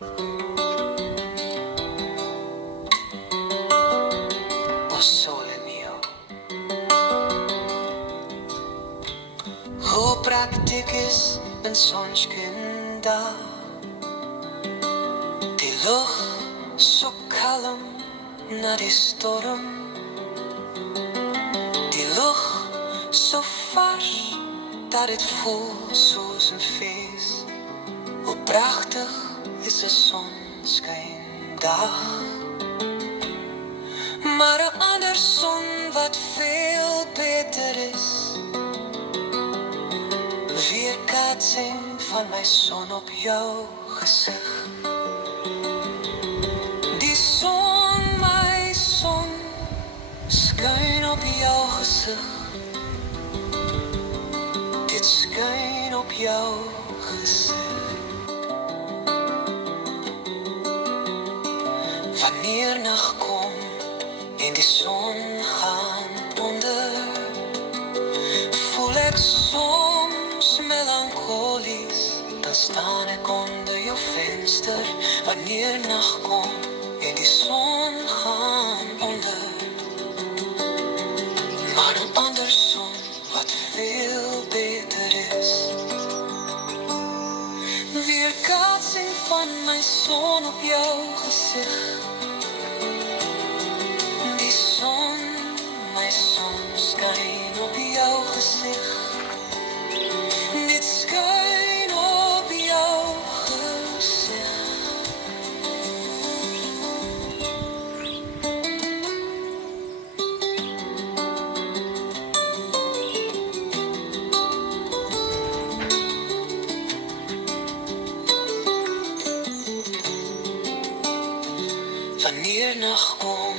O sole mio, hoe praktiek is een sonskyn dag. Die lug so kalm na die storm, die lug so vars dat dit voel soos 'n fees. Hoe pragtig is 'n sonskyndag. Maar 'n ander son wat veel beter is, weerkaatsing van my son op jou gesig. Die son, my son, skyn op jou gesig. Dit skyn op jou gesig. Wanneer nag kom en die son gaan onder, voel ek soms melankolies. Dan staan ek onder jou venster. Wanneer nag kom en die son gaan onder, maar 'n ander son wat veel beter is, weerkaatsing van my son op jou gesig. Die son, my son, skyn op jou gesig. Dit skyn op jou gesig. Wanneer nag kom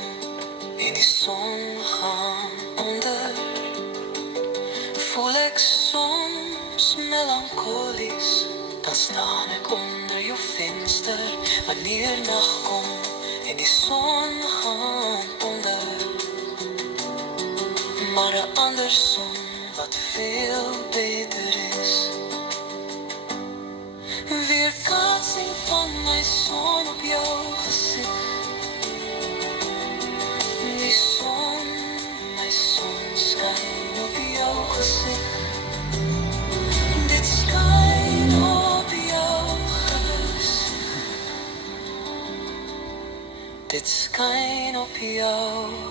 en die son gaan onder, voel ek soms melankolies. Dan staan ek onder jou venster. Wanneer nag kom en die son gaan onder, maar 'n ander son wat veel beter is, weerkaatsing van my son op jou gesig. Die son, my son, skyn op jou gesig. Dit skyn op jou gesig. Dit skyn op jou